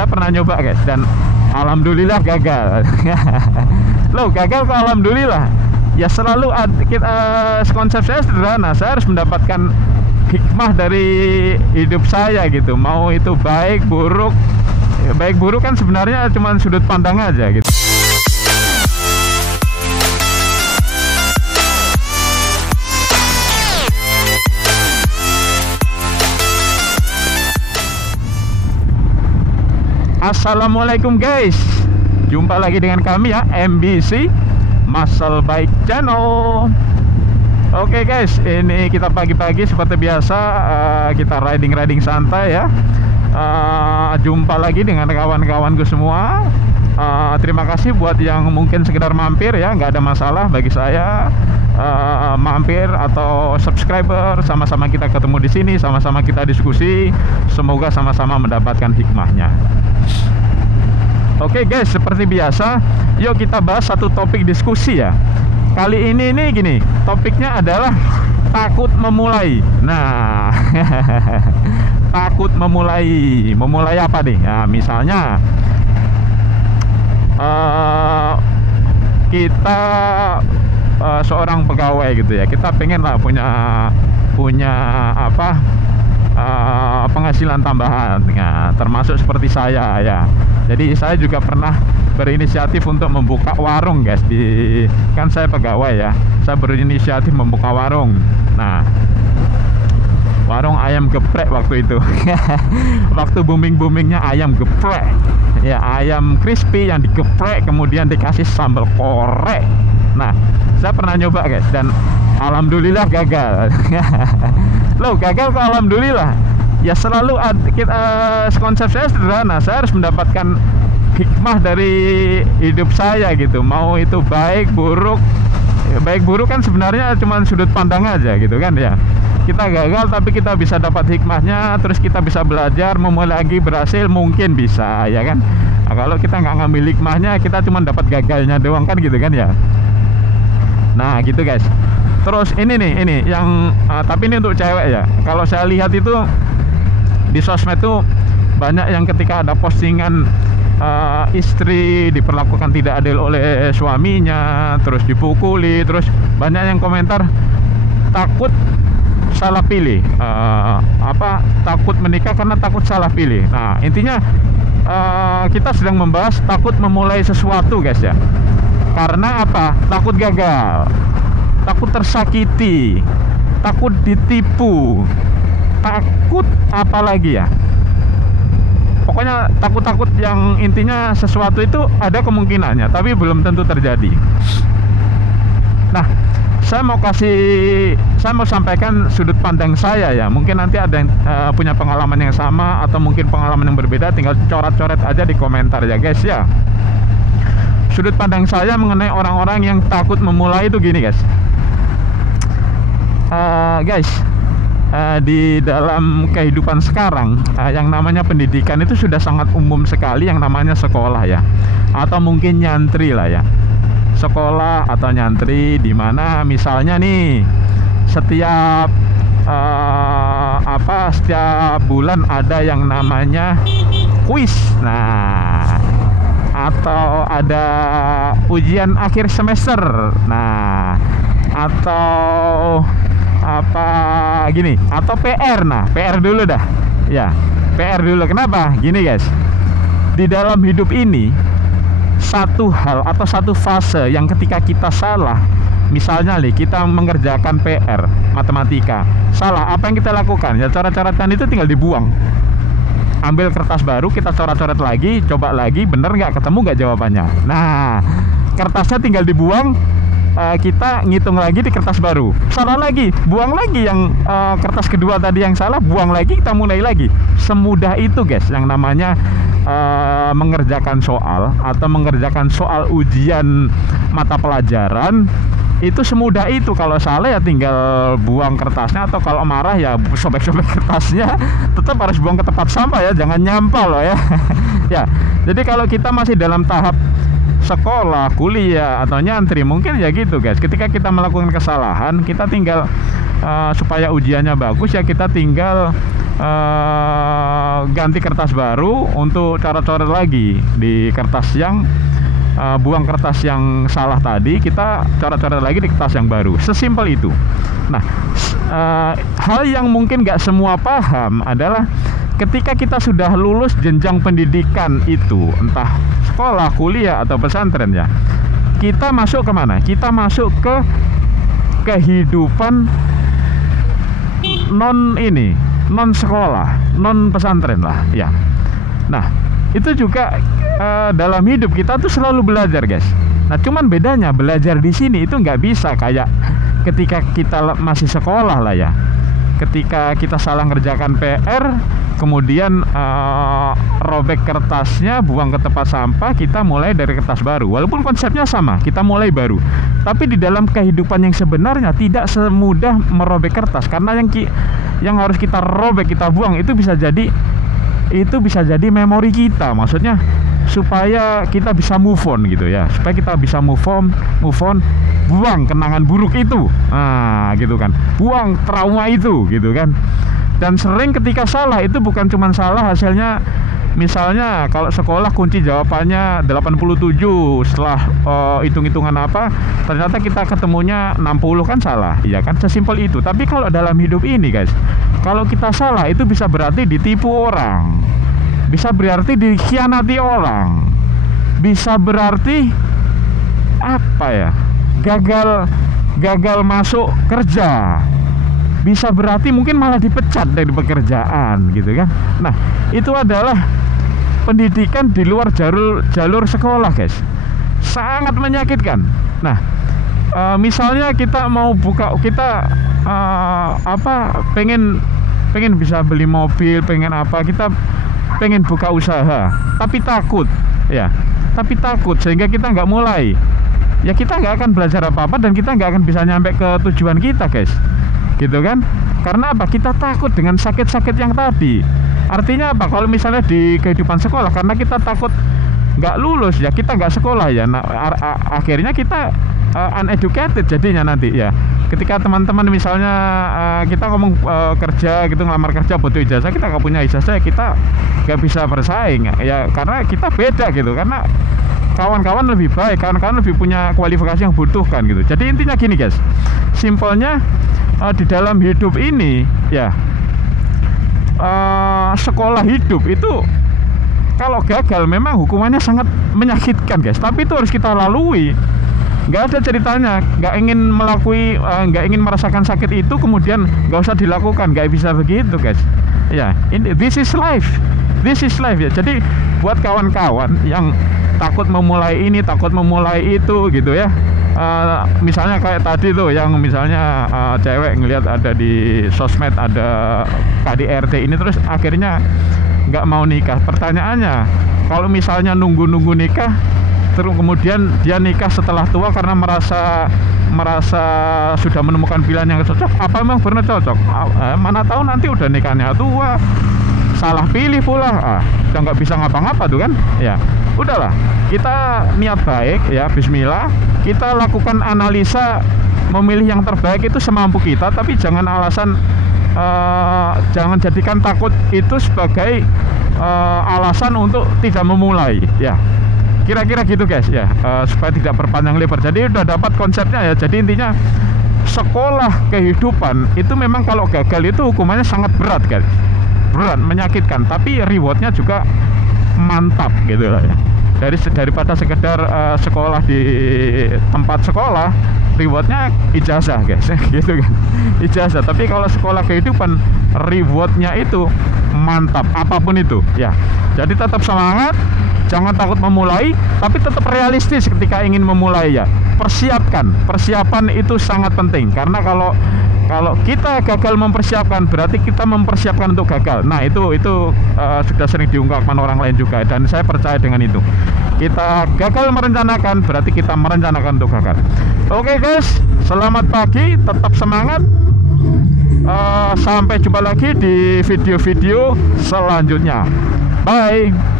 Saya pernah nyoba guys, dan alhamdulillah gagal. Loh, gagal kok alhamdulillah? Ya selalu konsep saya sederhana. Saya harus mendapatkan hikmah dari hidup saya gitu. Mau itu baik buruk, baik buruk kan sebenarnya cuma sudut pandang aja gitu. Assalamualaikum guys, jumpa lagi dengan kami ya, MBC Muscle Bike Channel. Oke guys, ini kita pagi-pagi seperti biasa, kita riding santai ya. Jumpa lagi dengan kawan-kawanku semua. Terima kasih buat yang mungkin sekedar mampir ya, nggak ada masalah bagi saya. Mampir atau subscriber, sama-sama kita ketemu di sini, sama-sama kita diskusi, semoga sama-sama mendapatkan hikmahnya. Oke guys, seperti biasa, yuk kita bahas satu topik diskusi ya. Kali ini gini, topiknya adalah takut memulai. Nah, takut memulai apa nih? Nah, misalnya kita seorang pegawai gitu ya, kita pengen lah punya apa, penghasilan tambahan. Nah, termasuk seperti saya ya. Jadi saya juga pernah berinisiatif untuk membuka warung guys. Kan saya pegawai ya, saya berinisiatif membuka warung. Nah, warung ayam geprek waktu itu. Waktu boomingnya ayam geprek ya, ayam crispy yang digeprek kemudian dikasih sambal korek. Nah, saya pernah nyoba guys, dan alhamdulillah gagal. Loh, gagal kok alhamdulillah? Ya selalu konsep saya sederhana. Saya harus mendapatkan hikmah dari hidup saya gitu. Mau itu baik buruk, baik buruk kan sebenarnya cuma sudut pandang aja gitu kan ya. Kita gagal tapi kita bisa dapat hikmahnya, terus kita bisa belajar, memulai lagi, berhasil mungkin bisa ya kan. Nah, kalau kita nggak ngambil hikmahnya, kita cuma dapat gagalnya doang kan gitu kan ya. Nah gitu guys. Terus ini yang tapi ini untuk cewek ya. Kalau saya lihat itu di sosmed tuh banyak yang ketika ada postingan istri diperlakukan tidak adil oleh suaminya, terus dipukuli, terus banyak yang komentar takut salah pilih, takut menikah karena takut salah pilih. Nah intinya kita sedang membahas takut memulai sesuatu guys ya. Karena apa? Takut gagal, takut tersakiti, takut ditipu, takut apa lagi ya, pokoknya takut yang intinya sesuatu itu ada kemungkinannya tapi belum tentu terjadi. Nah, saya mau sampaikan sudut pandang saya ya. Mungkin nanti ada yang punya pengalaman yang sama atau mungkin pengalaman yang berbeda, tinggal coret-coret aja di komentar ya guys ya. Sudut pandang saya mengenai orang-orang yang takut memulai itu gini guys. Di dalam kehidupan sekarang, yang namanya pendidikan itu sudah sangat umum sekali, yang namanya sekolah ya, atau mungkin nyantri lah ya. Sekolah atau nyantri, dimana misalnya nih setiap setiap bulan ada yang namanya kuis. Nah, atau ada ujian akhir semester. Nah, atau atau PR. Nah, PR dulu dah ya, PR dulu. Kenapa? Gini guys, di dalam hidup ini satu hal atau satu fase yang ketika kita salah, misalnya nih kita mengerjakan PR matematika salah, apa yang kita lakukan ya, coret-coretan itu tinggal dibuang. Ambil kertas baru, kita coret-coret lagi, coba lagi, bener nggak, ketemu nggak jawabannya. Nah, kertasnya tinggal dibuang, kita ngitung lagi di kertas baru, salah lagi, buang lagi yang kertas kedua tadi yang salah, buang lagi, kita mulai lagi. Semudah itu guys yang namanya mengerjakan soal atau mengerjakan soal ujian mata pelajaran. Itu semudah itu. Kalau salah ya tinggal buang kertasnya, atau kalau marah ya sobek-sobek kertasnya. Tetap harus buang ke tempat sampah ya, jangan nyampah loh ya. Ya, jadi kalau kita masih dalam tahap sekolah, kuliah, atau nyantri, mungkin ya gitu guys. Ketika kita melakukan kesalahan, kita tinggal supaya ujiannya bagus, ya kita tinggal ganti kertas baru untuk coret-coret lagi di kertas yang buang kertas yang salah tadi, kita coret-coret lagi di kertas yang baru. Sesimpel itu. Nah, hal yang mungkin nggak semua paham adalah ketika kita sudah lulus jenjang pendidikan itu, entah sekolah, kuliah, atau pesantren ya, kita masuk kemana? Kita masuk ke kehidupan non sekolah, non pesantren lah ya. Nah, itu juga dalam hidup kita tuh selalu belajar, guys. Nah, cuman bedanya belajar di sini itu nggak bisa kayak ketika kita masih sekolah lah ya. Ketika kita salah ngerjakan PR, kemudian robek kertasnya, buang ke tempat sampah, kita mulai dari kertas baru. Walaupun konsepnya sama, kita mulai baru. Tapi di dalam kehidupan yang sebenarnya tidak semudah merobek kertas, karena yang harus kita robek, kita buang itu bisa jadi memori kita. Maksudnya supaya kita bisa move on gitu ya, supaya kita bisa move on, buang kenangan buruk itu, nah gitu kan, buang trauma itu gitu kan. Dan sering ketika salah itu bukan cuma salah hasilnya, misalnya kalau sekolah kunci jawabannya 87, setelah hitung-hitungan apa ternyata kita ketemunya 60, kan salah, iya kan, sesimpel itu. Tapi kalau dalam hidup ini, guys, kalau kita salah itu bisa berarti ditipu orang, bisa berarti dikhianati orang, bisa berarti apa ya, gagal masuk kerja, bisa berarti mungkin malah dipecat dari pekerjaan gitu kan. Nah, itu adalah pendidikan di luar jalur sekolah, guys. Sangat menyakitkan. Nah, misalnya kita mau buka, kita pengen bisa beli mobil, pengen apa, kita pengen buka usaha, tapi takut sehingga kita nggak mulai, ya kita nggak akan belajar apa-apa dan kita nggak akan bisa nyampe ke tujuan kita, guys, gitu kan. Karena apa? Kita takut dengan sakit-sakit yang tadi. Artinya apa? Kalau misalnya di kehidupan sekolah, karena kita takut nggak lulus, ya kita nggak sekolah ya. Nah, akhirnya kita uneducated jadinya nanti ya. Ketika teman-teman misalnya kita ngomong kerja gitu, ngelamar kerja butuh ijazah, kita nggak punya ijazah, ya kita nggak bisa bersaing ya, karena kita beda gitu. Karena kawan-kawan lebih baik, kawan-kawan lebih punya kualifikasi yang butuhkan gitu. Jadi intinya gini, guys, simpelnya di dalam hidup ini ya, sekolah hidup itu kalau gagal memang hukumannya sangat menyakitkan, guys, tapi itu harus kita lalui. Nggak ada ceritanya nggak ingin merasakan sakit itu kemudian nggak usah dilakukan, nggak bisa begitu, guys ya. This is life ya. Jadi buat kawan-kawan yang takut memulai ini, takut memulai itu gitu ya, misalnya kayak tadi tuh yang misalnya cewek ngelihat ada di sosmed ada KDRT ini, terus akhirnya nggak mau nikah. Pertanyaannya, kalau misalnya nunggu nikah terus kemudian dia nikah setelah tua karena merasa sudah menemukan pilihan yang cocok, apa memang benar cocok? Mana tahu nanti udah nikahnya tua, salah pilih pula, udah nggak bisa ngapa-ngapa tuh kan ya. Udahlah, kita niat baik ya, bismillah, kita lakukan analisa, memilih yang terbaik itu semampu kita, tapi jangan alasan, jangan jadikan takut itu sebagai alasan untuk tidak memulai ya. Kira-kira gitu, guys ya, supaya tidak berpanjang lebar. Jadi udah dapat konsepnya ya. Jadi intinya sekolah kehidupan itu memang kalau gagal itu hukumannya sangat berat, guys, berat, menyakitkan, tapi rewardnya juga mantap gitu lah ya. Daripada sekedar sekolah di tempat sekolah, rewardnya ijazah, guys gitu kan, ijazah. Tapi kalau sekolah kehidupan, rewardnya itu mantap, apapun itu ya. Jadi tetap semangat, jangan takut memulai, tapi tetap realistis ketika ingin memulai ya. Persiapan itu sangat penting, karena kalau kita gagal mempersiapkan, berarti kita mempersiapkan untuk gagal. Nah itu sudah sering diungkapkan orang lain juga, dan saya percaya dengan itu. Kita gagal merencanakan, berarti kita merencanakan untuk gagal. Oke, guys, selamat pagi, tetap semangat. Sampai jumpa lagi di video-video selanjutnya. Bye.